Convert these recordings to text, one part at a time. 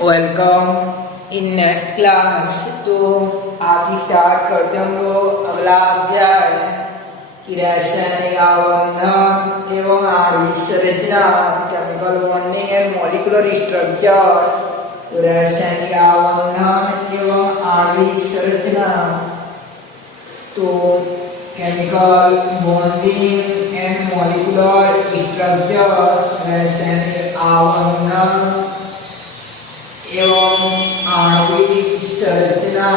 Welcome in next class. तो आज ही start करते हम लोग अगला अध्याय कि रासायनिक आवंधन एवं आणविक संरचना, chemical bonding and molecular structure. तो रासायनिक आवंधन एवं आणविक संरचना, तो chemical bonding and molecular structure, रासायनिक आवंधन एवं आणविक संरचना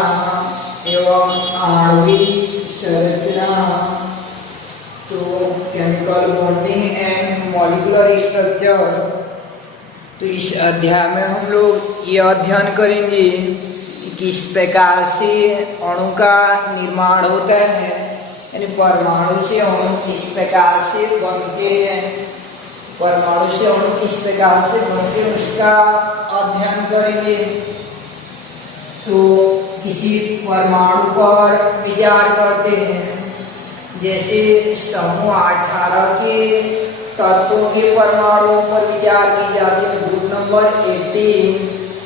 तो chemical bonding and molecular structure. तो इस अध्याय में हम लोग ये अध्ययन करेंगे कि किस प्रकार से अणु का निर्माण होता है, यानी परमाणु से अणु किस प्रकार से बनते हैं, परमाणु से अणु किस प्रकार से बनते हैं उसका अध्ययन करेंगे। तो किसी परमाणु पर विचार करते हैं, जैसे समूह 18 के तत्वों के परमाणुओं पर विचार की जाती है। ग्रुप नंबर 18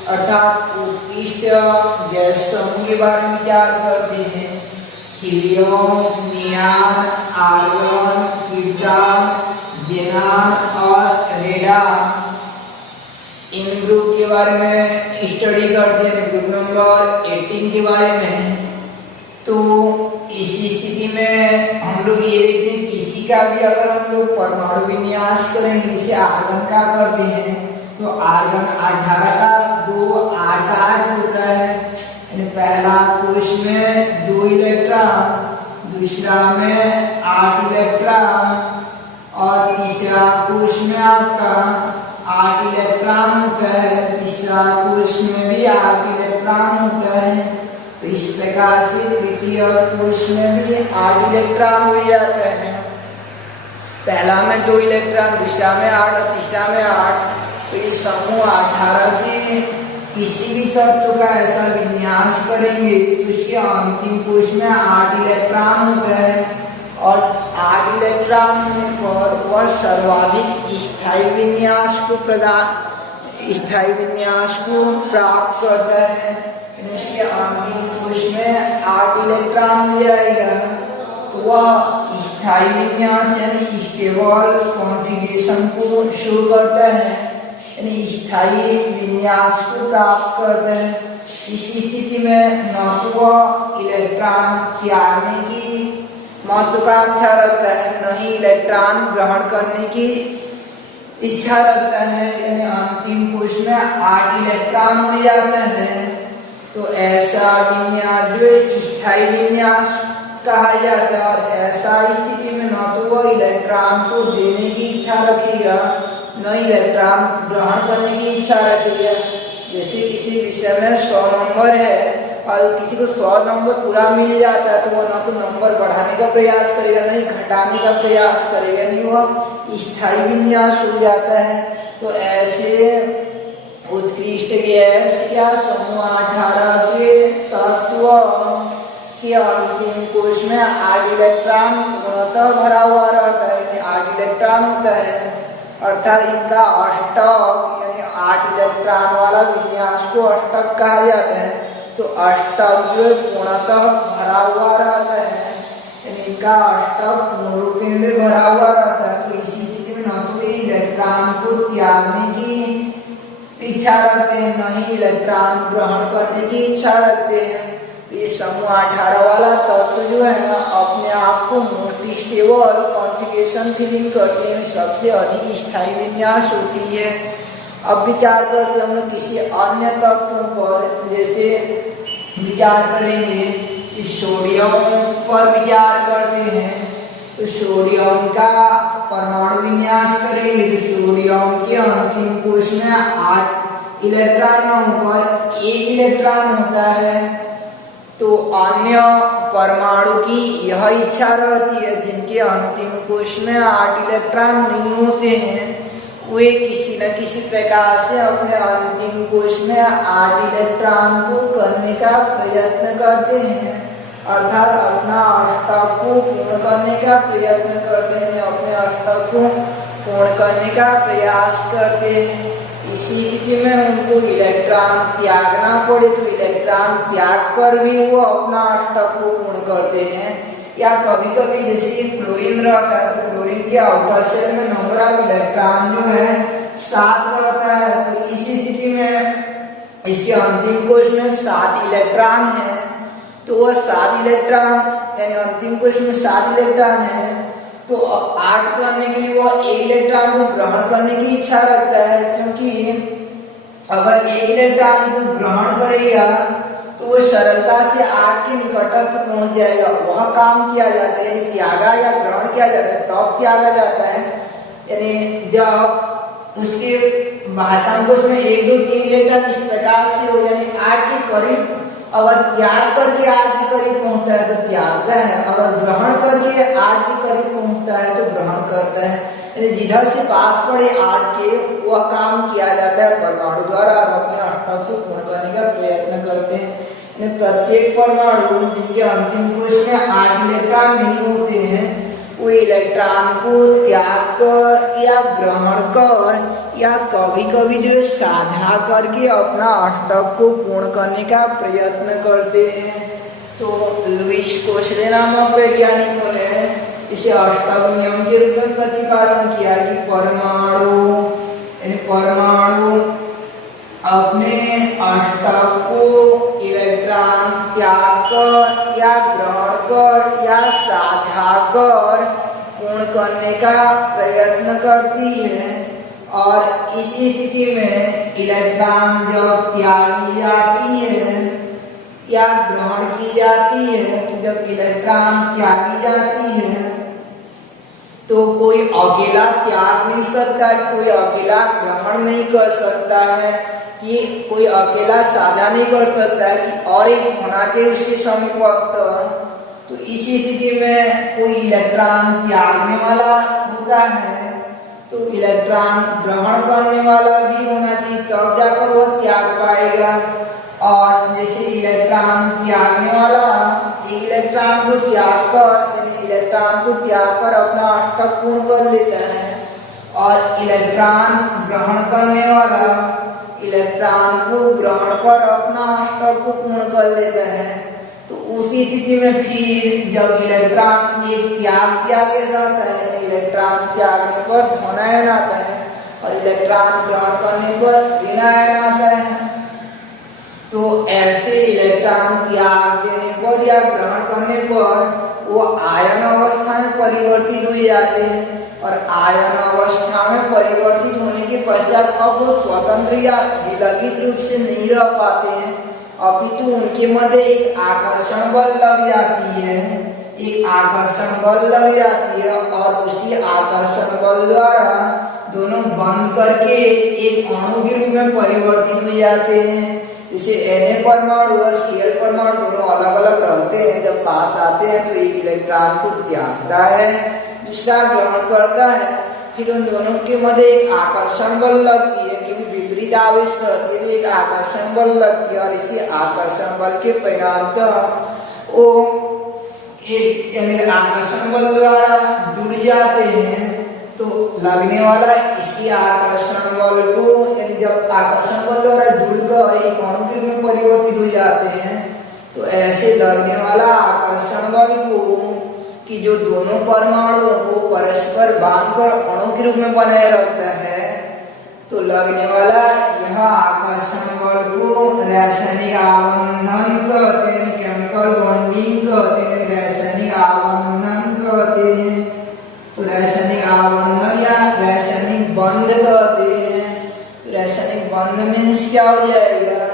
अर्थात उत्कृष्ट गैस समूह के बारे में विचार करते हैं। हीलियम, नियान, आर्गन, कीटान, जेनान और रेडान, इन ग्रुप के बारे में स्टडी करते हैं। ग्रुप नंबर 18 के बारे में। तो इसी स्थिति में हम लोग ये देखते हैं किसी का भी अगर हम लोग परमाणु विन्यास करेंगे, जैसे आर्गन का करते हैं, तो आर्गन 18 का 2 8 8 होता है, यानी पहला कोश में 2 इलेक्ट्रॉन, दूसरा में 8 इलेक्ट्रॉन और तीसरा कोश में आपका 8 इलेक्ट्रॉन होता है, तीसरा कोश में भी 8 इलेक्ट्रॉन होता है। तो इस प्रकार से तृतीय कोश में भी 8 इलेक्ट्रॉन हो जाते हैं। पहला में 2 इलेक्ट्रॉन, दूसरा में 8 और तीसरा में 8। तो इस समूह 18 के किसी भी तत्व का ऐसा विन्यास करेंगे तो उसके अंतिम कोश में 8 इलेक्ट्रॉन होता है और 8 इलेक्ट्रॉन होने पर वह सर्वाधिक स्थायी विन्यास को प्राप्त करता है। उसके अंतिम कोश में 8 इलेक्ट्रॉन हो जाएगा, तो वह स्थायी विन्यास यानी स्टेबल कॉन्फ़िगरेशन को शो करता है, यानी स्थायी विन्यास को प्राप्त करता है। इस स्थिति में न तो वह इलेक्ट्रॉन त्यागने की महत्वाकांक्षा रखता है, न ही इलेक्ट्रॉन ग्रहण करने की इच्छा रखता है, यानी अंतिम कोश में 8 इलेक्ट्रॉन हो जाता है। तो ऐसा विन्यास जो स्थायी विन्यास कहा जाता है। और ऐसा स्थिति में न तो वह इलेक्ट्रॉन को देने की इच्छा रखेगा, न इलेक्ट्रॉन ग्रहण करने की इच्छा रखेगा। जैसे किसी विषय में 100 नंबर है और किसी को 100 नंबर पूरा मिल जाता है, तो वह न तो नंबर बढ़ाने का प्रयास करेगा, न ही घटाने का प्रयास करेगा, नहीं वह स्थायी विन्यास हो जाता है। तो ऐसे उत्कृष्ट गैस या समूह 18 के तत्व के अंतिम कोश में 8 इलेक्ट्रॉन पूर्णतः भरा हुआ रहता है, यानी 8 इलेक्ट्रॉन होता है, अर्थात इनका अष्टक यानी 8 इलेक्ट्रॉन वाला विन्यास को अष्टक कहा जाता है। तो अष्टक जो पूर्णतः भरा हुआ रहता है, यानी इनका अष्टक पूर्ण रूप में भरा हुआ रहता है। तो इसी स्थिति में न तो इलेक्ट्रॉन को त्यागने की इच्छा रखते हैं, न ही इलेक्ट्रॉन ग्रहण करने की इच्छा रखते हैं। ये समूह 18 वाला तत्व जो है ना, अपने आप को मोस्ट स्टेबल कॉन्फ़िगरेशन फीलिंग करते हैं, सबसे अधिक स्थायी विन्यास होती है। अब विचार करते हम लोग किसी अन्य तत्वों पर, जैसे विचार करेंगे इस सोडियम पर विचार करते हैं। तो सोडियम का परमाणु विन्यास करेंगे तो सोडियम के अंतिम कोश में 8 इलेक्ट्रॉन होकर 1 इलेक्ट्रॉन होता है। तो अन्य परमाणु की यह इच्छा रहती है जिनके अंतिम कोश में 8 इलेक्ट्रॉन नहीं होते हैं, वे किसी न किसी प्रकार से अपने अंतिम कोश में 8 इलेक्ट्रॉन को करने का प्रयत्न करते हैं, अर्थात अपना अष्टक को पूर्ण करने का प्रयत्न करते हैं, अपने अष्टक को पूर्ण करने का प्रयास करते हैं। इसी स्थिति में उनको इलेक्ट्रॉन त्यागना पड़े तो इलेक्ट्रॉन त्याग कर भी वो अपना अष्टक को पूर्ण करते हैं। या कभी कभी जैसे क्लोरीन रहता है तो क्लोरीन के आउटर शेल में नंबर ऑफ इलेक्ट्रॉन जो है 7 रहता है, तो इसी स्थिति में इसके अंतिम कोश में 7 इलेक्ट्रॉन है, तो वह 7 इलेक्ट्रॉन यानी अंतिम कोश में 7 इलेक्ट्रॉन है, तो 8 करने के लिए वह 1 इलेक्ट्रॉन को ग्रहण करने की इच्छा रखता है, क्योंकि अगर 1 इलेक्ट्रॉन को ग्रहण करेगा तो वो सरलता से 8 के निकटस्थ पहुंच जाएगा। वह काम किया जाता है, यानी त्यागा या ग्रहण किया जाता है तब त्यागा जाता है, यानी जब उसके बाह्यांकोश में 1 2 3 इलेक्ट्रॉन इस प्रकार से हो, यानी 8 के करीब अगर त्याग करके 8 के करीब पहुंचता है तो त्यागता है, अगर ग्रहण करके 8 के करीब पहुंचता है तो ग्रहण करता है, यानी जिधर से पास पड़े 8 के वह काम किया जाता है परमाणु द्वारा और अपने अष्टक को पूर्ण करने का प्रयत्न करते हैं। यानी प्रत्येक परमाणु जिनके अंतिम कोश में 8 इलेक्ट्रॉन नहीं होते हैं वो इलेक्ट्रॉन को त्याग कर या ग्रहण कर या कभी कभी जो साझा करके अपना अष्टक को पूर्ण करने का प्रयत्न करते हैं। तो लुईस कोशले नामक वैज्ञानिकों ने इसे अष्टक नियम के रूप में प्रतिपादन किया कि परमाणु अपने अष्टक को इलेक्ट्रॉन त्याग कर या ग्रहण कर या साझा कर पूर्ण करने का प्रयत्न करती है, और इसी स्थिति में इलेक्ट्रॉन जब त्यागी जाती है या ग्रहण की जाती है, तो जब इलेक्ट्रॉन त्यागी जाती है तो कोई अकेला त्याग नहीं सकता, कोई अकेला ग्रहण नहीं कर सकता है, कि कोई अकेला साझा नहीं कर सकता है कि और एक होना चाहिए उसके समीपस्थ। तो इसी स्थिति में कोई इलेक्ट्रॉन त्यागने वाला होता है तो इलेक्ट्रॉन ग्रहण करने वाला भी होना चाहिए, तब जाकर वह त्याग पाएगा। और जैसे इलेक्ट्रॉन त्यागने वाला इलेक्ट्रॉन को त्याग कर यानी इलेक्ट्रॉन को त्याग कर अपना अष्टक पूर्ण कर लेता है, और इलेक्ट्रॉन ग्रहण करने वाला इलेक्ट्रॉन को ग्रहण कर अपना अष्टक को पूर्ण कर लेता है। तो उसी स्थिति में फिर जब इलेक्ट्रॉन एक त्याग किया जाता है, इलेक्ट्रॉन त्यागने पर धनायन आता है और इलेक्ट्रॉन ग्रहण करने पर ऋणायन आता है, तो ऐसे इलेक्ट्रॉन त्याग देने पर या ग्रहण करने पर वो आयन अवस्था में परिवर्तित हो जाते हैं, और आयन अवस्था में परिवर्तित होने के पश्चात अब वो स्वतंत्र या विलगित रूप से नहीं रह पाते हैं, अपितु उनके मध्य एक आकर्षण बल लग जाती है, एक आकर्षण बल लग जाती है, और उसी आकर्षण बल द्वारा दोनों बंध करके एक अणु के रूप में परिवर्तित हो जाते हैं। जैसे Na परमाणु और Cl परमाणु दोनों अलग अलग रहते हैं, जब पास आते हैं तो एक इलेक्ट्रॉन को त्यागता है, दूसरा ग्रहण करता है, फिर उन दोनों के मध्य एक आकर्षण बल लगती है, क्योंकि विपरीत आवेश रहती है तो एक आकर्षण बल लगती है, और इसी आकर्षण बल के परिणामतः वो एक यानी आकर्षण बल द्वारा जुड़ जाते हैं। तो लगने वाला इसी आकर्षण बल को यानी जब आकर्षण बल द्वारा जुड़कर एक अणु के रूप में परिवर्तित हो जाते हैं, तो ऐसे लगने वाला आकर्षण बल को कि जो दोनों परमाणुओं को परस्पर बांधकर अणु के रूप में बनाए रखता है, तो लगने वाला यह आकर्षण बल को रासायनिक आबंधन कहते हैं, केमिकल बॉन्डिंग कहते हैं, रासायनिक आबंधन कहते हैं। तो रासायनिक आबंधन या रासायनिक बंध कहते हैं। तो रासायनिक बंध मीन्स क्या हो जाएगा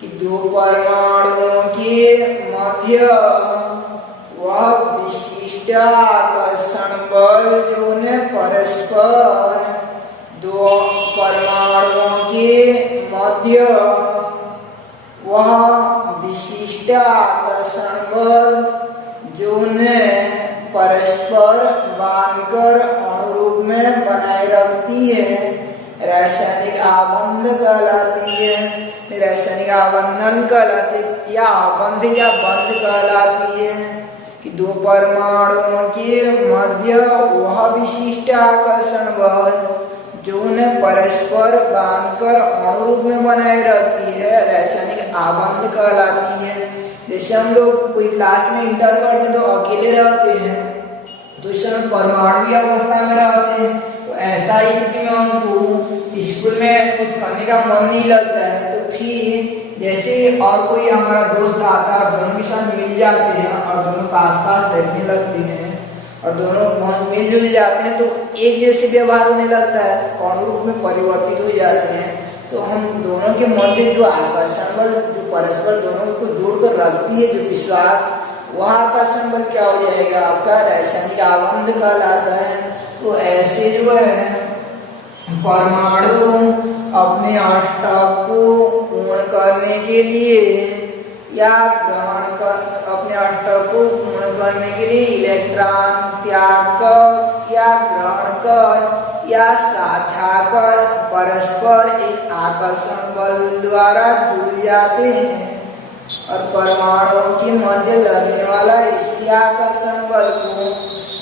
कि दो परमाणुओं के मध्य वह विशिष्ट आकर्षण बल जो ने परस्पर दो परमाणुओं के मध्य वह विशिष्ट आकर्षण बल जो ने परस्पर बांधकर अणुरूप में बनाए रखती है, रासायनिक आबंध कहलाती है, रासायनिक आबंधन कहलाती या आबंध या बंध कहलाती है कि दो परमाणुओं के मध्य वह विशिष्ट आकर्षण बल जो उन्हें परस्पर बांधकर अणु रूप में बनाए रखती है, रासायनिक आबंध कहलाती है। जैसे हम लोग कोई क्लास में इंटर करते हैं तो अकेले रहते हैं, तो इस समय परमाणु अवस्था में रहते हैं। तो ऐसा ही स्थिति में हमको स्कूल में कुछ करने का मन नहीं लगता है, तो फिर जैसे और कोई हमारा दोस्त आता है, दोनों के साथ मिल जाते हैं और दोनों पास पास बैठने लगते हैं और दोनों बहुत मिलजुल जाते हैं, तो एक जैसे व्यवहार होने लगता है, अणु रूप में परिवर्तित हो जाते हैं। तो हम दोनों के मध्य जो आकर्षण बल जो परस्पर दोनों को जोड़कर रखती है, जो विश्वास, वह आकर्षण बल क्या हो जाएगा आपका, रासायनिक आबंध कहलाता है। तो ऐसे जो है परमाणु अपने अष्टक को पूर्ण करने के लिए या ग्रहण कर अपने अष्टक को पूर्ण करने के लिए इलेक्ट्रॉन त्याग कर या ग्रहण कर या साझा कर परस्पर एक आकर्षण बल द्वारा जुड़ जाते हैं। और परमाणुओं के मध्य लगने वाला इसी आकर्षण बल को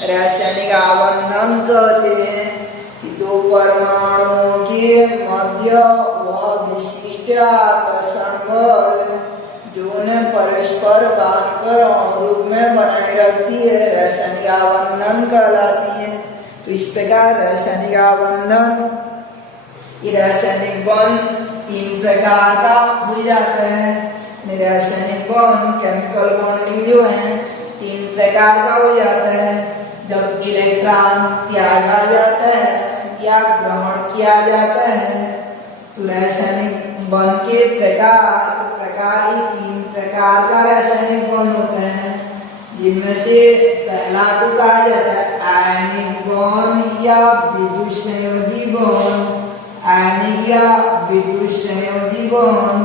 रासायनिक आबंधन कहते हैं। कि दो परमाणुओं के मध्य वह विशिष्ट आकर्षण बल जो उन्हें परस्पर बांधकर अणु रूप में बनाए रखती है, रासायनिक आबंधन कहलाती है। तो इस प्रकार रासायनिक आबंधन, ये रासायनिक बंध तीन प्रकार का हो जाता है। रासायनिक बंध केमिकल बॉन्डिंग जो है तीन प्रकार का हो जाता है। जब इलेक्ट्रॉन त्यागा जाता है या ग्रहण किया जाता है, तो रासायनिक बंध के प्रकार ही तीन प्रकार का रासायनिक बंध होता है, जिनमें से पहला को कहा जाता है आयनिक बंध या विद्युत संयोजी बंध। आयनिक या विद्युत संयोजी बंध,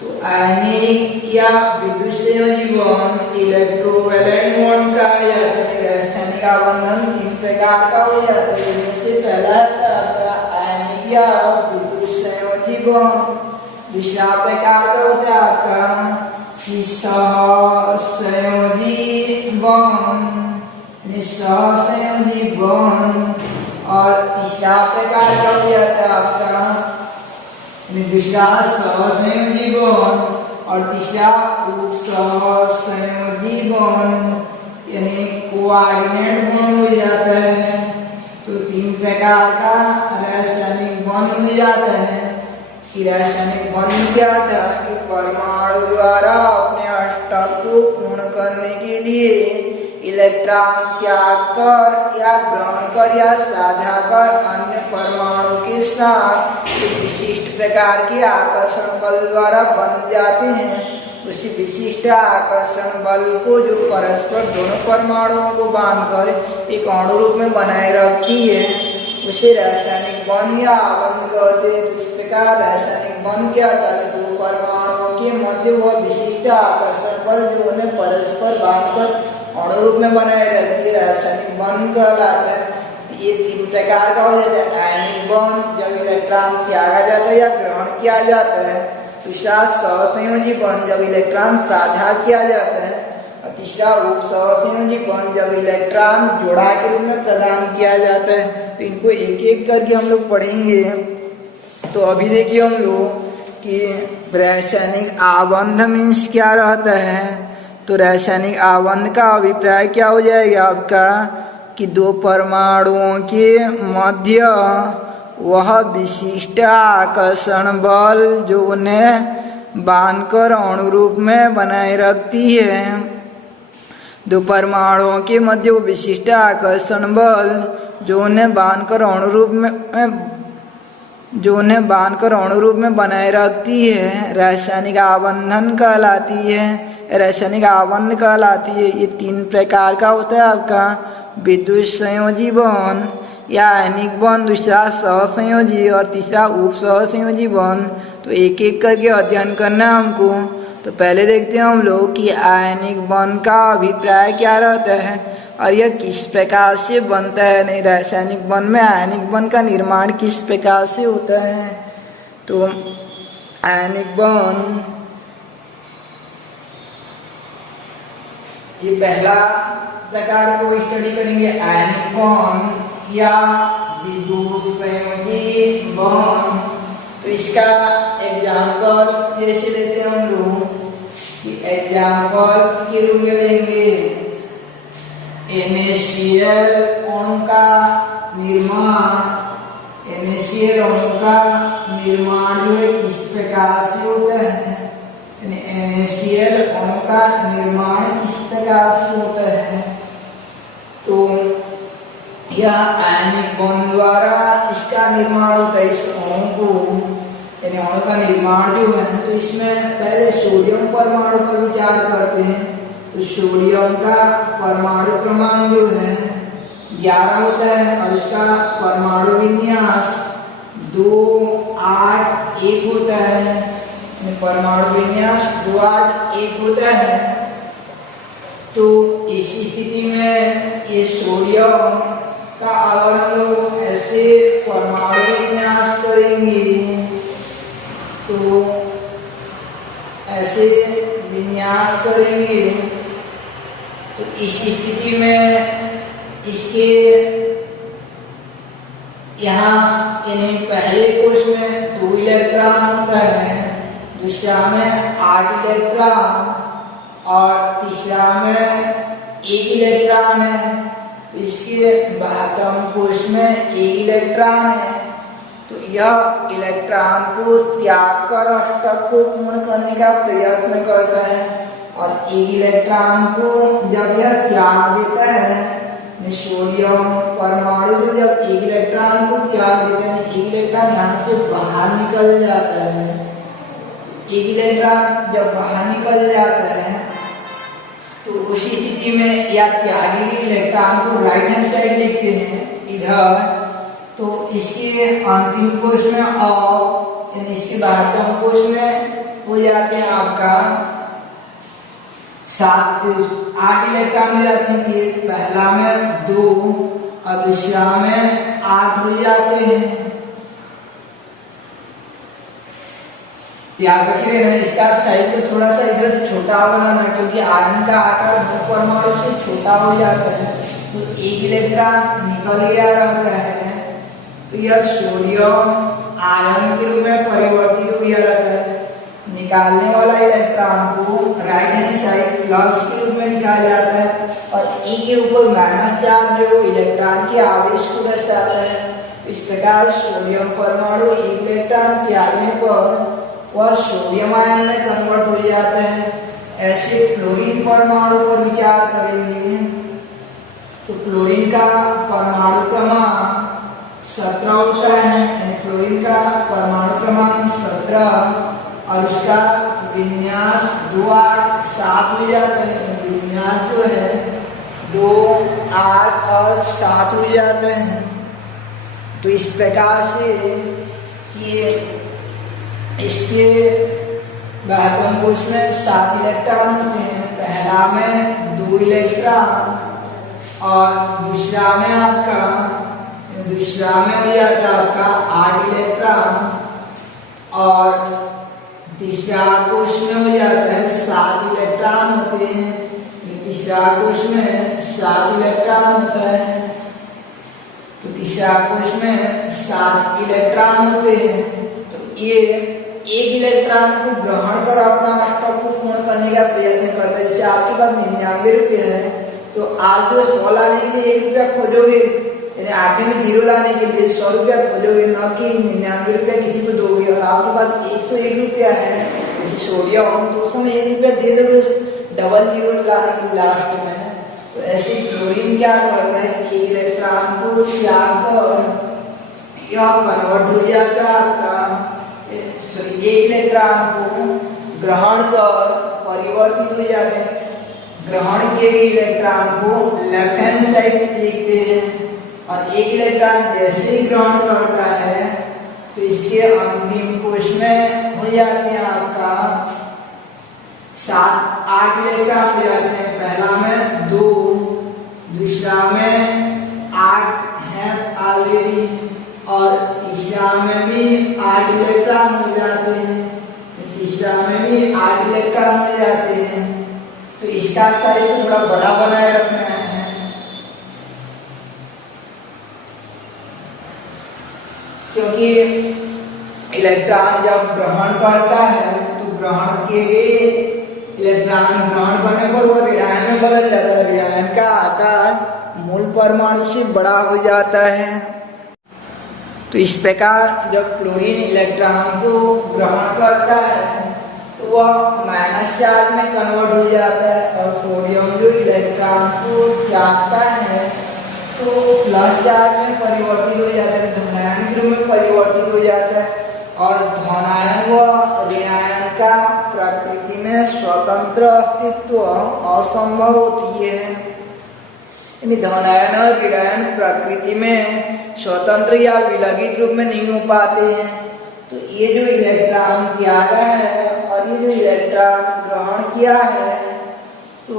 तो आयनिक या विद्युत संयोजी बंध इलेक्ट्रोवैलेंट बंध कहा जाता है। रासायनिक आबंधन तीन प्रकार का हो जाता है, जिनमें से पहला आयनिक या विद्युत संयोजी बंध। दूसरा प्रकार का होता है आपका सहसंयोजी बंध, सहसंयोजी बंध। और तीसरा प्रकार का हो जाता है आपका दूसरा सहसंयोजी बंध और तीसरा उपसहसंयोजी बंध यानी कोऑर्डिनेट बंध हो जाता है। तो तीन प्रकार का रासायनिक बंध हो जाता है। कि रासायनिक बंध क्या होता है कि परमाणु द्वारा अपने अष्टक को पूर्ण करने के लिए इलेक्ट्रॉन त्याग कर या ग्रहण कर या साझा कर अन्य परमाणु के साथ एक विशिष्ट प्रकार के आकर्षण बल द्वारा बन जाते हैं। उसी विशिष्ट आकर्षण बल को जो परस्पर दोनों परमाणुओं को बांधकर एक अणु रूप में बनाए रखती है, उसे रासायनिक बंध या आबंध कहते हैं। तो इस प्रकार रासायनिक बंध क्या होता है, दो परमाणुओं के मध्य वह विशिष्ट आकर्षण बल जो उन्हें परस्पर बांधकर अणु रूप में बनाए रहती है, रासायनिक बंध कहलाता है। ये तीन प्रकार का हो जाता है। आयनिक बंध जब इलेक्ट्रॉन त्यागा जाता है या ग्रहण किया जाता है। दूसरा सहसंयोजी बंध जब इलेक्ट्रॉन साझा किया जाता है। और तीसरा उपसहसंयोजी बंध जब इलेक्ट्रॉन जोड़ा के रूप में प्रदान किया जाता है। तो इनको एक एक करके हम लोग पढ़ेंगे। तो अभी देखिए हम लोग कि रासायनिक आबंध मीन्स क्या रहता है। तो रासायनिक आबंध का अभिप्राय क्या हो जाएगा आपका कि दो परमाणुओं के मध्य वह विशिष्ट आकर्षण बल जो उन्हें बांधकर अणु रूप में बनाए रखती है। दो परमाणुओं के मध्य वो विशिष्ट आकर्षण बल जो उन्हें बांधकर अणु रूप में बनाए रखती है, रासायनिक आबंधन कहलाती है, रासायनिक आबंध कहलाती है। ये तीन प्रकार का होता है आपका विद्युत संयोजी बंध या आयनिक बंध, दूसरा सहसंयोजी और तीसरा उपसहसंयोजी बंध। तो एक एक करके अध्ययन करना है हमको। तो पहले देखते हैं हम लोग कि आयनिक बंध का अभिप्राय क्या रहता है और यह किस प्रकार से बनता है। नहीं, रासायनिक बंध में आयनिक बंध का निर्माण किस प्रकार से होता है। तो आयनिक बंध ये पहला प्रकार को स्टडी करेंगे, आयनिक बंध या विद्युत संयोजी बॉन्ड। तो इसका एग्जाम्पल जैसे लेते हैं हम लोग कि एग्जाम्पल के रूप में लेंगे NaCl अणु का निर्माण। NaCl अणु का निर्माण जो है इस प्रकार से होता है, NaCl अणु का निर्माण किस प्रकार से होता है। तो यह आयनिक बॉन्ड द्वारा इसका निर्माण होता है। इस अणु को यानी अणु का निर्माण जो है, तो इसमें पहले सोडियम परमाणु पर विचार करते हैं। तो सोडियम का परमाणु क्रमांक जो है 11 होता है और इसका परमाणु विन्यास 2 8 1 होता है। परमाणु विन्यास 2 8 1 होता है। तो इस स्थिति में ये सोडियम का अगर हम लोग ऐसे परमाणु विन्यास करेंगे तो ऐसे विन्यास करेंगे तो इस स्थिति में इसके यहाँ यानी पहले कोश में 2 इलेक्ट्रॉन होता है, दूसरा में 8 इलेक्ट्रॉन और तीसरा में 1 इलेक्ट्रॉन है। इसके बाह्यतम कोश में 1 इलेक्ट्रॉन है। तो यह इलेक्ट्रॉन को त्याग कर अष्टक को पूर्ण करने का प्रयत्न करता है और 1 इलेक्ट्रॉन को जब यह त्याग देता है, सोडियम परमाणु को जब 1 इलेक्ट्रॉन को त्याग देता है, 1 इलेक्ट्रॉन यहाँ से बाहर निकल जाता है। 1 इलेक्ट्रॉन जब बाहर निकल जाता है तो उसी स्थिति में या त्यागी हुए इलेक्ट्रॉन को राइट हैंड साइड लिखते हैं इधर। तो इसके अंतिम कोश में और यानी इसके बाह्यतम कोश में हो जाते हैं आपका 8 इलेक्ट्रॉन हो जाते हैं। ये पहला में 2 और दूसरा में 8 हो जाते हैं। याद रखिए इसका साइज को थोड़ा सा इधर छोटा बनाना क्योंकि आयन का आकार 2 परमाणु से छोटा हो जाता है। तो 1 इलेक्ट्रॉन निकल गया रहता है तो यह सोडियम आयन के रूप में परिवर्तित हो गया रहता है। निकालने वाला इलेक्ट्रॉन को राइट हैंड साइड प्लस के रूप में निकाला जाता है और E के ऊपर माइनस चार्ज जो इलेक्ट्रॉन के आवेश को दर्शाता है। इस प्रकार सोडियम परमाणु 1 इलेक्ट्रॉन त्यागने पर वह सोडियम आयन में कन्वर्ट हो जाता है। ऐसे क्लोरीन परमाणु पर विचार करेंगे तो क्लोरीन का परमाणु क्रमांक 17 होता है, यानी क्लोरीन का परमाणु क्रमांक 17 और उसका विन्यास 2 8 7 हो जाता है। विन्यास जो है 2 8 और 7 हो जाते हैं। तो इस प्रकार से ये इसके बाह्यतम कोश में 7 इलेक्ट्रॉन होते हैं। पहला में 2 इलेक्ट्रॉन और दूसरा में हो जाता है आपका 8 इलेक्ट्रॉन और तीसरा कोश में हो जाता है 7 इलेक्ट्रॉन होते हैं। तीसरा कोश में 7 इलेक्ट्रॉन होता है। तो तीसरा कोश में 7 इलेक्ट्रॉन होते हैं। तो ये 1 इलेक्ट्रॉन को ग्रहण कर अपना अष्टक को पूर्ण करने का प्रयत्न करता है। जैसे आपके पास 99 रुपये है तो आप जो 100 लाने के लिए 1 रुपया खोजोगे, यानी आखिर में 0 लाने के लिए 100 रुपया खोजोगे, न कि 99 रुपया किसी को दोगे। और आपके पास 101 रुपया है जैसे सोडियम, तो उस समय 1 रुपया दे दोगे डबल 0 लाने के लिए लास्ट में। तो ऐसे क्लोरीन क्या करता है, 1 इलेक्ट्रॉन को त्याग कर यह कन्वर्ट हो जाता है आपका 1 इलेक्ट्रॉन को ग्रहण कर परिवर्तित हो जाते हैं। ग्रहण किए गए इलेक्ट्रॉन को लेफ्ट हैंड साइड लिखते हैं और 1 इलेक्ट्रॉन जैसे ही ग्रहण करता है तो इसके अंतिम कोश में हो जाते हैं आपका 7 8 इलेक्ट्रॉन हो जाते हैं। पहला में 2, दूसरा में 8 है ऑलरेडी और तीसरा में भी 8 इलेक्ट्रॉन हो जाते हैं। तीसरा में भी 8 इलेक्ट्रॉन हो जाते हैं। तो इसका साइज थोड़ा बड़ा बनाए रखना है। क्योंकि इलेक्ट्रॉन जब ग्रहण करता है तो ग्रहण के इलेक्ट्रॉन ग्रहण करने पर वो ऋणायन में बदल जाता है। ऋणायन का आकार मूल परमाणु से बड़ा हो जाता है। तो इस प्रकार जब क्लोरीन इलेक्ट्रॉन को ग्रहण करता है तो वह माइनस चार्ज में कन्वर्ट हो जाता है, और सोडियम जो इलेक्ट्रॉन को त्यागता है तो प्लस चार्ज में परिवर्तित हो जाता है, धनायन के रूप में परिवर्तित हो जाता है। और धनायन व ऋणायन का प्रकृति में स्वतंत्र अस्तित्व असंभव होती है। यानी धनायन और ऋणायन प्रकृति में स्वतंत्र या विलगित रूप में नहीं हो पाते हैं। तो ये जो इलेक्ट्रॉन त्यागा है और ये जो इलेक्ट्रॉन ग्रहण किया है, तो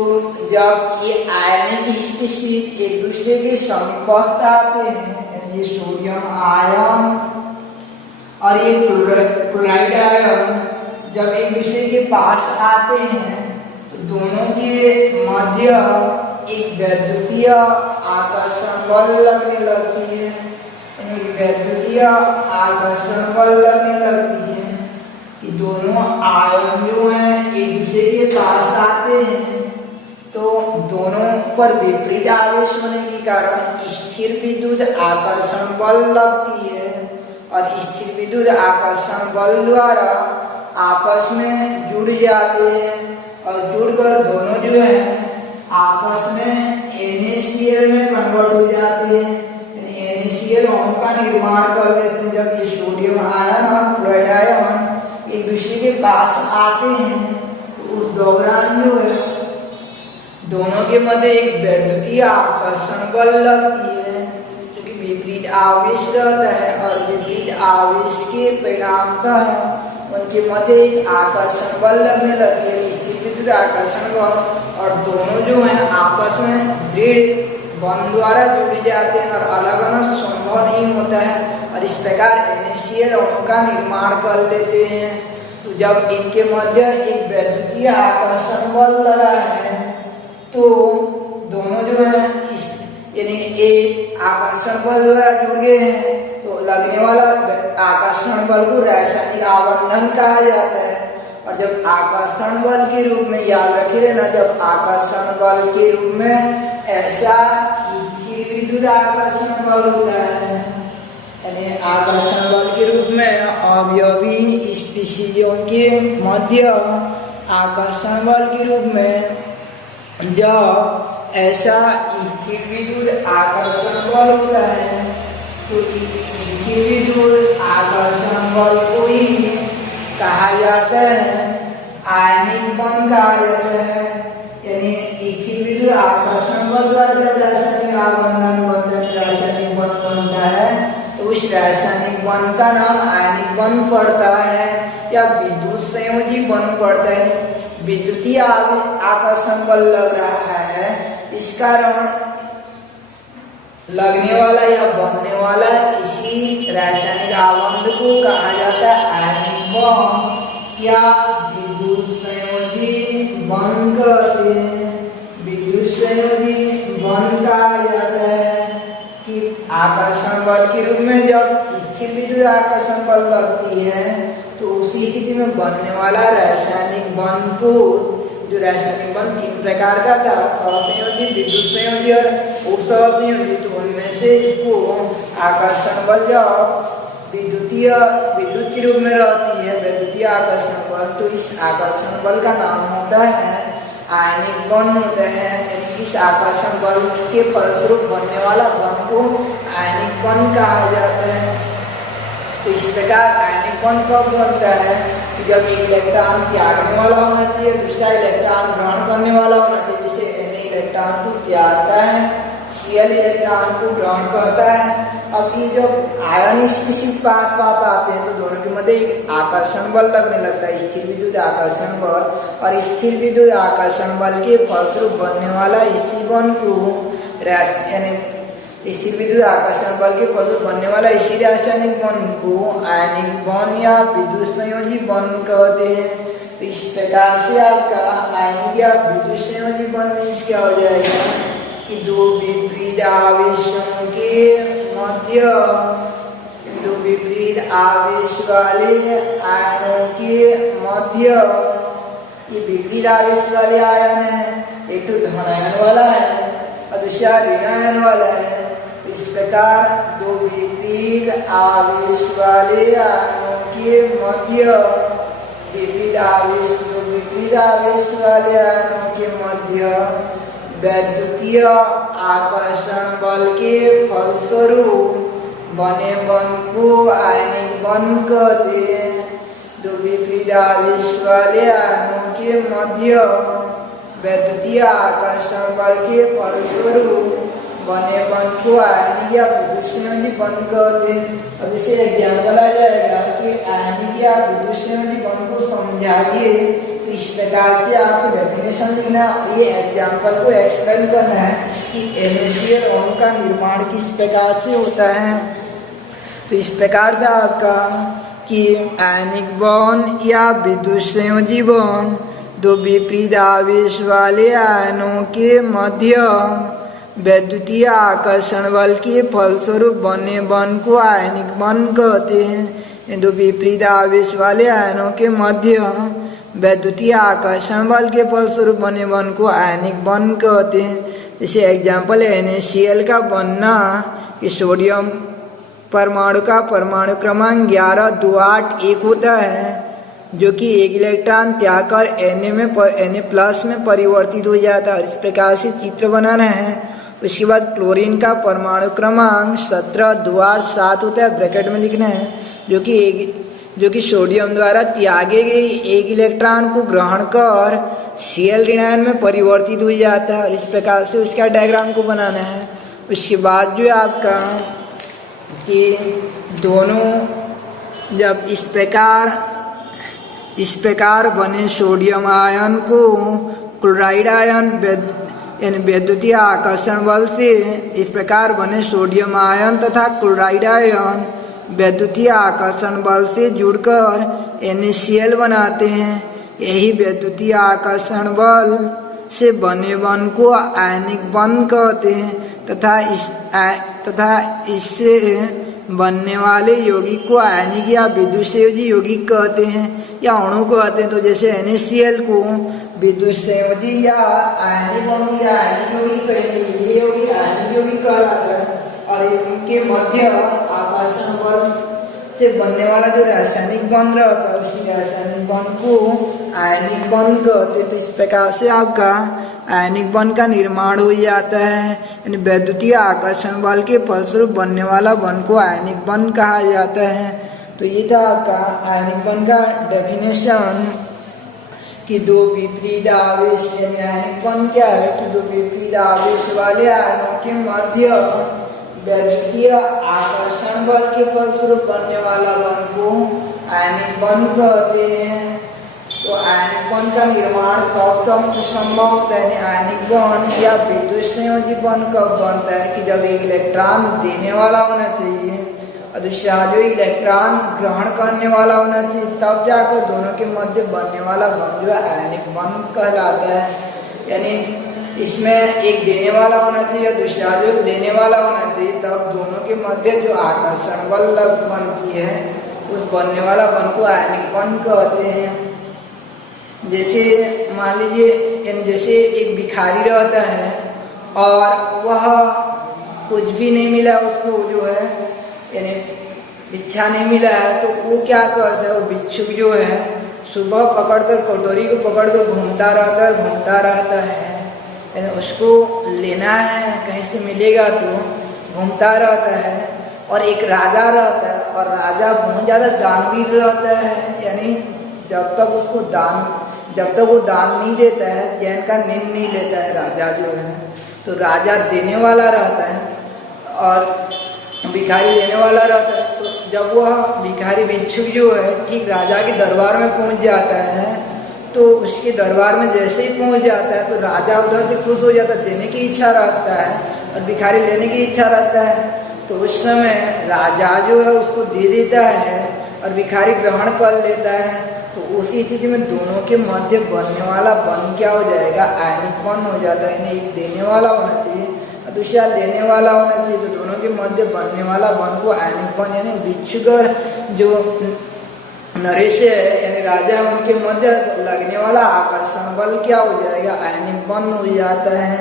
जब ये आयनिक स्पीशीज एक दूसरे के संपर्क आते हैं, ये सोडियम आयन और ये क्लोराइड आयन जब एक दूसरे के पास आते हैं तो दोनों के मध्य एक वैद्युतीय आकर्षण बल लगने लगती है। वैद्युतीय आकर्षण बल लगने लगती है कि दोनों आयन जो हैं एक दूसरे के पास आते हैं तो दोनों पर विपरीत आवेश होने के कारण स्थिर विद्युत आकर्षण बल लगती है, और स्थिर विद्युत आकर्षण बल द्वारा आपस में जुड़ जाते हैं, और जुड़कर दोनों जो है आपस में NaCl में कन्वर्ट हो जाते हैं। NaCl अणु का निर्माण कर लेते हैं। जब ये सोडियम आयन और क्लोराइड आयन एक दूसरे के पास आते हैं तो उस दौरान जो है दोनों के मध्य एक वैद्युतीय आकर्षण बल लगती है, जो कि विपरीत आवेश रहता है, और विपरीत आवेश के परिणामतः उनके मध्य एक आकर्षण बल लगने लगती है, विद्युत आकर्षण बल, और दोनों जो हैं आपस में दृढ़ बंध द्वारा जुड़ जाते हैं और अलग अलग संभव नहीं होता है, और इस प्रकार NaCl अणु का निर्माण कर लेते हैं। तो जब इनके मध्य एक वैद्युतीय आकर्षण बल लगा है तो दोनों जो है यानी एक आकर्षण बल द्वारा जुड़ गए हैं, तो लगने वाला आकर्षण बल को रासायनिक आबंधन कहा जाता है। और जब आकर्षण बल के रूप में याद रखे रहना, जब आकर्षण बल के रूप में ऐसा स्थिर विद्युत आकर्षण बल होता है, यानी आकर्षण बल के रूप में अवयवी स्पीशीजों के मध्य आकर्षण बल के रूप में जब ऐसा स्थिर विद्युत आकर्षण बल होता है तो स्थिर विद्युत आकर्षण बल को ही कहा जाता है आयनिक बल कहा जाता है। यानी स्थिर विद्युत आकर्षण बल द्वारा जब रासायनिक आबंधन बनता है, रासायनिक बंध बनता है, तो उस रासायनिक बंध का नाम आयनिक बंध पड़ता है या विद्युत संयोजी बंध पड़ता है। विद्युतीय आकर्षण बल लग रहा है, इस कारण लगने वाला या बनने वाला इसी रासायनिक आबंध को कहा जाता है आयनिक बंध या विद्युत संयोजी बंध कहते हैं। विद्युत संयोजी बंध कहा जाता है कि आकर्षण बल के रूप में जब स्थिर विद्युत आकर्षण बल लगती है तो उसी स्थिति में बनने वाला रासायनिक बंध को, जो रासायनिक बंध तीन प्रकार का था, सहसंयोजी, विद्युत संयोजी और उपसहसंयोजी, तो उनमें से इसको आकर्षण बल जब विद्युत के रूप में रहती है, वैद्युतीय आकर्षण बल, तो इस आकर्षण बल का नाम होता है आयनिक बंध होता है। यानी इस आकर्षण बल के फलस्वरूप बनने वाला बंध को आयनिक बंध कहा जाता है। तो इस प्रकार आयनिक बंध कब बनता है कि जब एक इलेक्ट्रॉन त्यागने वाला होना चाहिए, दूसरा इलेक्ट्रॉन ग्रहण करने वाला होना चाहिए। जैसे Na इलेक्ट्रॉन को त्यागता है, Cl इलेक्ट्रॉन को ग्रहण करता है। अब ये जब आयन स्पीशीज पास आते हैं तो दोनों के मध्य एक आकर्षण बल लगने लगता है, स्थिर विद्युत आकर्षण बल, और स्थिर विद्युत आकर्षण बल के फलस्वरूप बनने वाला इसी बंध को स्थिर विद्युत आकर्षण बल के फलस्वरूप बनने वाला इसी रासायनिक बंध को आयनिक बंध या विद्युत संयोजी बंध कहते हैं। तो इस प्रकार से आपका आयनिक या विद्युत संयोजी बंध मीन्स क्या हो जाएगा कि दो विपरीत आवेशों के मध्य आवेश वाले आयनों के मध्य, ये विपरीत आवेश वाले आयन है, एक तो धन आयन वाला है और दूसरा ऋण आयन वाला है। इस प्रकार दो विपरीत आवेश वाले आयनों के मध्य विपरीत आवेश वाले आयनों के मध्य वैद्युतीय आकर्षण बल के फलस्वरूप बने बंध को आयनिक बंध कहते हैं। दो विपरीत आवेश वाले आयनों के मध्य वैद्युतीय आकर्षण बल के फलस्वरूप बने बंध को आयनिक या विद्युत संयोजी बंध कहते हैं। अब इसे एग्जाम्पल आ जाएगा कि आयनिक या विद्युत संयोजी बंध को समझाइए, तो इस प्रकार से आपको डेफिनेशन लिखना, ये एग्जाम्पल को एक्सप्लेन करना है कि NaCl अणु का निर्माण किस प्रकार से होता है। तो इस प्रकार का आपका कि आयनिक बॉन्ड या विद्युत संयोजी बॉन्ड दो विपरीत आवेश वाले आयनों के मध्य वैद्युतीय आकर्षण बल के फलस्वरूप बने बंध को आयनिक बंध कहते हैं। दो विपरीत आवेश वाले आयनों के मध्य वैद्युतीय आकर्षण बल के फलस्वरूप बने बंध को आयनिक बंध कहते हैं। जैसे एग्जाम्पल है NaCl का बनना कि सोडियम परमाणु का परमाणु क्रमांक 1128 होता है, जो कि एक इलेक्ट्रॉन त्याग कर Na+ में परिवर्तित हो जाता है। इस प्रकार से चित्र बनाना है। उसके बाद क्लोरीन का परमाणु क्रमांक 1727 होता है, ब्रैकेट में लिखना है, जो कि सोडियम द्वारा त्यागे गए एक इलेक्ट्रॉन को ग्रहण कर Cl ऋणायन में परिवर्तित हो जाता है। और इस प्रकार से उसका डायग्राम को बनाना है। उसके बाद जो आपका कि दोनों जब इस प्रकार बने सोडियम आयन को क्लोराइड आयन वैद्युतीय आकर्षण बल से, इस प्रकार बने सोडियम आयन तथा क्लोराइड आयन वैद्युतीय आकर्षण बल से जुड़कर NaCl बनाते हैं। यही वैद्युतीय आकर्षण बल से बने बंध को आयनिक बंध कहते हैं तथा इससे बनने वाले यौगिक को आयनिक या विद्युत संयोजी यौगिक कहते हैं या अणु कहते हैं। तो जैसे NaCl को विद्युत संयोजी या आयनिक अणु या आयनिक यौगिक कहेंगे, ये यौगिक आयनिक यौगिक कहलाता है। और इनके मध्य आकर्षण बल से बनने वाला जो रासायनिक बंध रहता है, उसी रासायनिक बंध को आयनिक बंध कहते हैं। तो इस प्रकार से आपका आयनिक बंध का निर्माण हो जाता है। यानी वैद्युतीय आकर्षण बल के फलस्वरूप बनने वाला बंध को आयनिक बंध कहा जाता है। तो ये था आपका आयनिक बंध का डेफिनेशन कि दो विपरीत आवेश, यानी आयनिक बंध क्या है कि दो विपरीत आवेश वाले आयनों के मध्य वैद्युतीय आकर्षण बल के फलस्वरूप बनने वाला बंध को आयनिक बंध कहते हैं। तो आयनिक बंध का निर्माण कब संभव होता है? आयनिक बंध या विद्युत संयोजी बंध कब बनता है कि जब एक इलेक्ट्रॉन देने वाला होना चाहिए और दूसरा जो इलेक्ट्रॉन ग्रहण करने वाला होना चाहिए, तब जाकर दोनों के मध्य बनने वाला बंध जो आयनिक बंध कहलाता है। यानी इसमें एक देने वाला होना चाहिए और दूसरा जो लेने वाला होना चाहिए, तब दोनों के मध्य जो आकर्षण बल बनती है उस बनने वाला बल को आयनिक बंध कहते हैं। जैसे मान लीजिए जैसे एक भिखारी रहता है और वह कुछ भी नहीं मिला उसको, जो है यानी भिक्षा नहीं मिला है, तो वो क्या करता है, वो भिक्षुक जो है सुबह पकड़कर कटोरी को पकड़कर घूमता रहता है। यानी उसको लेना है, कहीं से मिलेगा तो घूमता रहता है। और एक राजा रहता है और राजा बहुत ज़्यादा दानवीर रहता है, यानी जब तक वो दान नहीं देता है, चैन का नींद नहीं लेता है राजा जो है। तो राजा देने वाला रहता है और भिखारी लेने वाला रहता है। तो जब वह भिखारी भिक्षुक जो है ठीक राजा के दरबार में पहुंच जाता है, तो उसके दरबार में जैसे ही पहुंच जाता है तो राजा उधर से खुश हो जाता है, देने की इच्छा रखता है और भिखारी लेने की इच्छा रखता है। तो उस समय राजा जो है उसको दे देता है और भिखारी ग्रहण कर लेता है। तो उसी स्थिति में दोनों के मध्य बनने वाला बंध क्या हो जाएगा, आयनिक बंध हो जाता है। एक देने वाला होना चाहिए और दूसरा लेने वाला होना चाहिए। तो दोनों के मध्य बनने वाला बंध को आयनिक बंध यानी भिक्षुकर जो नरेश है यानी राजा, उनके मध्य लगने वाला आकर्षण बल क्या हो जाएगा, आयनिक बंध हो जाता है।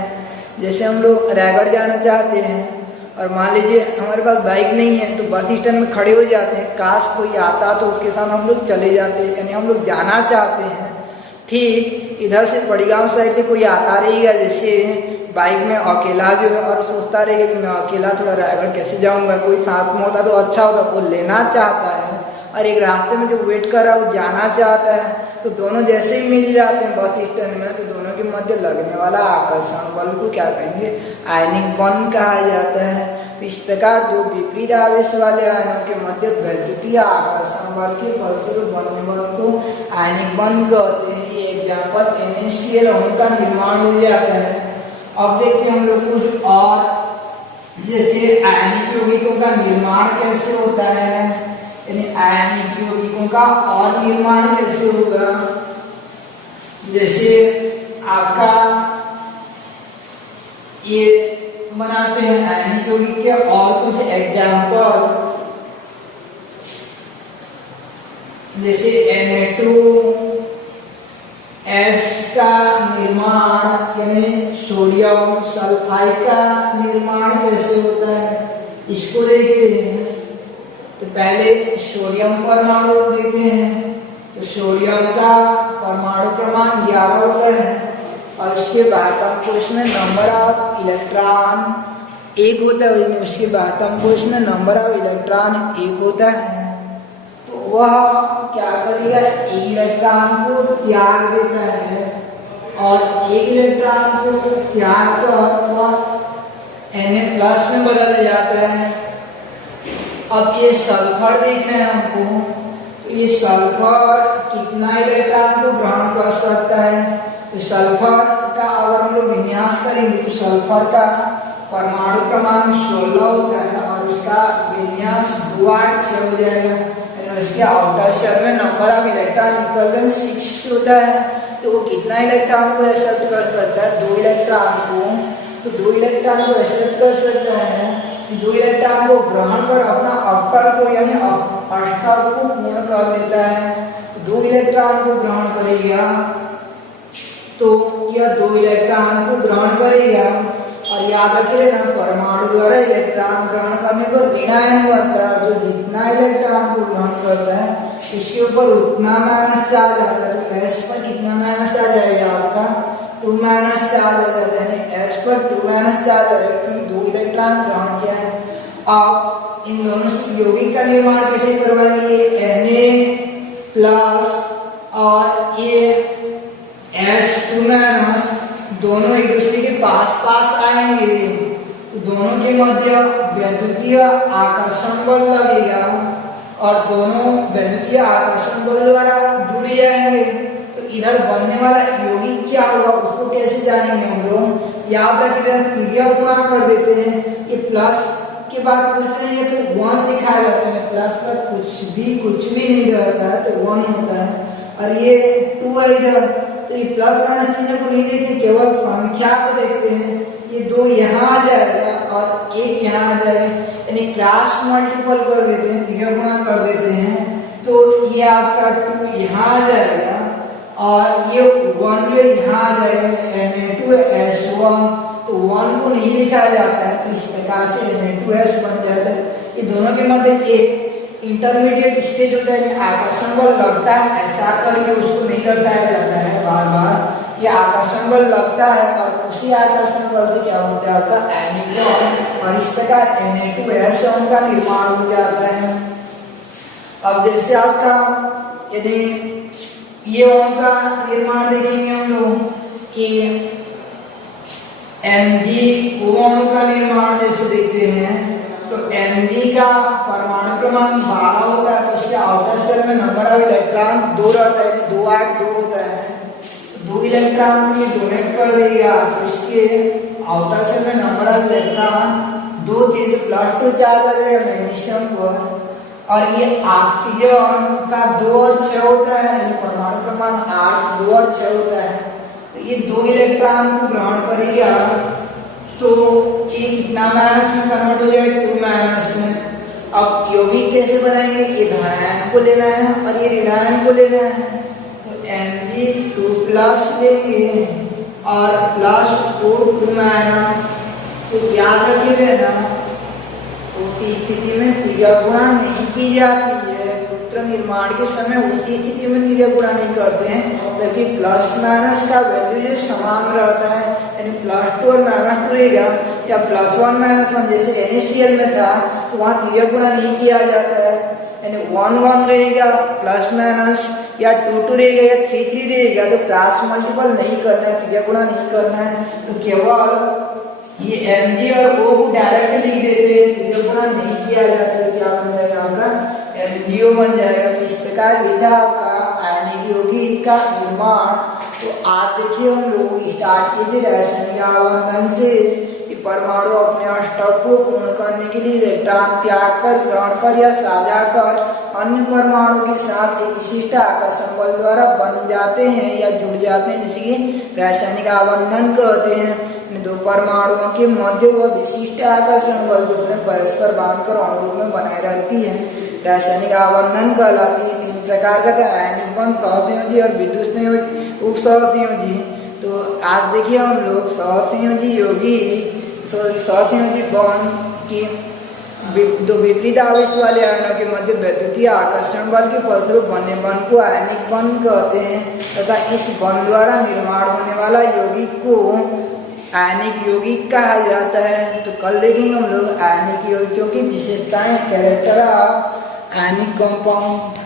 जैसे हम लोग रायगढ़ जाना चाहते हैं और मान लीजिए हमारे पास बाइक नहीं है तो बस स्टैंड में खड़े हो जाते हैं, काश कोई आता तो उसके साथ हम लोग चले जाते हैं, यानी हम लोग जाना चाहते हैं। ठीक इधर से बड़ी गांव साइड से कोई आता रहेगा जैसे बाइक में अकेला जो है और सोचता रहेगा कि मैं अकेला थोड़ा रायगढ़ कैसे जाऊंगा, कोई साथ में होता तो अच्छा होता, वो लेना चाहता है। और एक रास्ते में जो वेट कर रहा है वो जाना चाहता है, तो दोनों जैसे ही मिल जाते हैं बस स्टैंड में, तो दोनों के मध्य लगने वाला आकर्षण बल को क्या कहेंगे, आयनिक बंध कहा जाता है। तो इस प्रकार दो विपरीत आवेश वाले आयनों के मध्य वैद्युतीय आकर्षण बल के फलस्वरूप बनने बल को आयनिक बंध कहते हैं। ये एग्जाम्पल NaCl का निर्माण हो जाता है। अब देखते हैं हम लोग कुछ और, जैसे आयनिक यौगिकों का निर्माण कैसे होता है, यानी आयनिक यौगिकों का और निर्माण कैसे होगा। जैसे आपका ये बनाते हैं आयनिक यौगिक के और कुछ एग्जाम्पल, जैसे Na2S का निर्माण यानी सोडियम सल्फाइड का निर्माण कैसे होता है, इसको देखते हैं। तो पहले सोडियम परमाणु देखते हैं। तो सोडियम का परमाणु क्रमांक 11 होता है और उसके बाहतम कोश में नंबर ऑफ इलेक्ट्रॉन 1 होता है, यानी उसके बाहतम कोश में नंबर ऑफ इलेक्ट्रॉन 1 होता है। तो वह क्या करेगा, एक इलेक्ट्रॉन को त्याग देता है और एक इलेक्ट्रॉन को त्याग कर वह Na+ में बदल जाता है। अब ये सल्फर देख रहे हैं हमको, तो ये सल्फर कितना इलेक्ट्रॉन को ग्रहण कर सकता है। तो सल्फर का अगर हम लोग विन्यास करेंगे तो सल्फर का परमाणु क्रमांक 16 होता है और उसका विन्यास 2 8 6 हो जाएगा। इसके आउटर शेल में number of electron equal to 6 होता है। तो वो कितना इलेक्ट्रॉन को एक्सेप्ट कर सकता है, 2 इलेक्ट्रॉन को। तो 2 इलेक्ट्रॉन को एक्सेप्ट कर सकता है, 2 इलेक्ट्रॉन को ग्रहण कर अपना अवतल को यानी अष्टक को पूर्ण कर देता है। तो 2 इलेक्ट्रॉन को ग्रहण करेगा, तो यह 2 इलेक्ट्रॉन को ग्रहण करेगा। और याद रखिए ना, परमाणु द्वारा इलेक्ट्रॉन ग्रहण करने पर ऋणायन बनता है। जो जितना इलेक्ट्रॉन को ग्रहण करता है इसके ऊपर उतना माइनस चार्ज आता है। तो S पर कितना माइनस आ जाएगा आपका, 2 माइनस चार्ज आ जाता है, S पर 2 माइनस चार्ज आ जाएगा क्योंकि 2 इलेक्ट्रॉन ग्रहण किया है। अब इन दोनों से यौगिक का निर्माण कैसे करवाएंगे, Na+ और ये S2- दोनों एक दूसरे के पास आएंगे, तो दोनों के मध्य वैद्युतीय आकर्षण बल लगेगा और दोनों वैद्युतीय आकर्षण बल द्वारा जुड़ जाएंगे। तो इधर बनने वाला यौगिक क्या होगा उसको कैसे जानेंगे हम लोग, याद रखिए त्रिज्या गुणा कर देते हैं। ये प्लस के बाद कुछ नहीं है तो 1 दिखाया जाता है, प्लस का कुछ भी नहीं रहता है तो 1 होता है। और ये 2 है इधर, तो ये प्लस माइनस चिन्ह को नहीं देखते, केवल संख्या को देखते हैं। ये 2 यहाँ आ जाएगा और 1 यहाँ आ जाएगा, यानी क्रॉस मल्टीपल कर देते हैं, त्रिज्या गुणा कर देते हैं। तो ये आपका 2 यहाँ आ जाएगा और ये 1 जो यहाँ आ जाएगा, Na2S1। तो 1 को नहीं लिखा जाता है, तो इस प्रकार से Na2S बन जाता है। ये दोनों के मध्य एक इंटरमीडिएट स्टेज होता है, आकर्षण बल लगता है, ऐसा करके उसको नहीं दर्शाया जाता है बार बार। ये आकर्षण बल लगता है और उसी आकर्षण बल से क्या होता है आपका आयनिक बॉन्ड, और इस प्रकार Na2S का निर्माण हो जाता है। अब जैसे आपका यदि ये अणु का निर्माण देखेंगे हम लोग कि Mg अणु का निर्माण जैसे देखते हैं, तो Mg का परमाणु क्रमांक 12 होता है। तो उसके आउटर शेल में नंबर ऑफ इलेक्ट्रॉन 2 रहता है, 2 8 2 होता है। 2 इलेक्ट्रॉन को ये डोनेट कर देगा, तो इसके आउटर शेल में नंबर ऑफ इलेक्ट्रॉन 2 थे, तो +2 चार्ज आ जाएगा मैग्नीशियम पर। और ये ऑक्सीजन का 2 और 6 होता है, परमाणु क्रमांक 8 2 और 6 होता है। तो ये 2 इलेक्ट्रॉन को ग्रहण करेगा, तो तो ये कितना माइनस में कन्वर्ट हो जाएगा, 2 माइनस में। अब यौगिक कैसे बनाएंगे, ये धनायन को लेना है और ये ऋणायन को लेना है, तो Mg2+ लेंगे और प्लस 2 माइनस। तो याद रखिए ना, उसी स्थिति में त्रिज्या गुणा नहीं की जाती है, सूत्र निर्माण के समय उसी स्थिति में त्रिज्या गुणा नहीं करते हैं, जबकि प्लस माइनस का वैल्यू जो समान रहता है, यानी +2 और -2 रहेगा, या +1 -1 जैसे NaCl में था, तो वहाँ त्रिज्या गुणा नहीं किया जाता है, यानी 1 1 रहेगा प्लस माइनस, या 2 2 रहेगा या 3 3 रहेगा, तो क्रॉस मल्टीपल नहीं करना है, त्रिज्या गुणा नहीं करना है, तो केवल ये Mg और O को डायरेक्ट लिख देते हैं, त्रिज्या गुणा नहीं किया जाता, तो क्या बन जाएगा आपका MgO बन जाएगा। तो इस प्रकार ये था आपका आयनिक यौगिक का निर्माण। तो आज देखिए हम लोग स्टार्ट किए थे रासायनिक आवंधन से, परमाणु अपने अष्टक को पूर्ण करने के लिए इलेक्ट्रॉन त्याग कर, ग्रहण कर या साझा कर अन्य परमाणु के साथ एक विशिष्ट आकर्षण बल द्वारा बन जाते हैं या जुड़ जाते हैं, जिसे कि रासायनिक आवंधन कहते हैं। दो परमाणुओं के मध्य वह विशिष्ट आकर्षण बल जो उन्हें परस्पर बांधकर अणु रूप में बनाए रखती है, रासायनिक आवंधन कहलाती है। 3 प्रकार का था, आयनिक बंध, सहसंयोजी और विद्युत संयोजी, उप सहसंयोजी। तो आज देखिए हम लोग सहसंयोजी यौगिक, सहसंयोजी बंध की दो विपरीत आवेश वाले आयनों के मध्य वैद्युतीय आकर्षण बल के फलस्वरूप बने बंध को आयनिक बंध कहते हैं, तथा इस बंध द्वारा निर्माण होने वाला यौगिक को आयनिक यौगिक कहा जाता है। तो कल देखेंगे हम लोग आयनिक यौगिकों की विशेषताएं, कैरेक्टर ऑफ आयनिक कंपाउंड।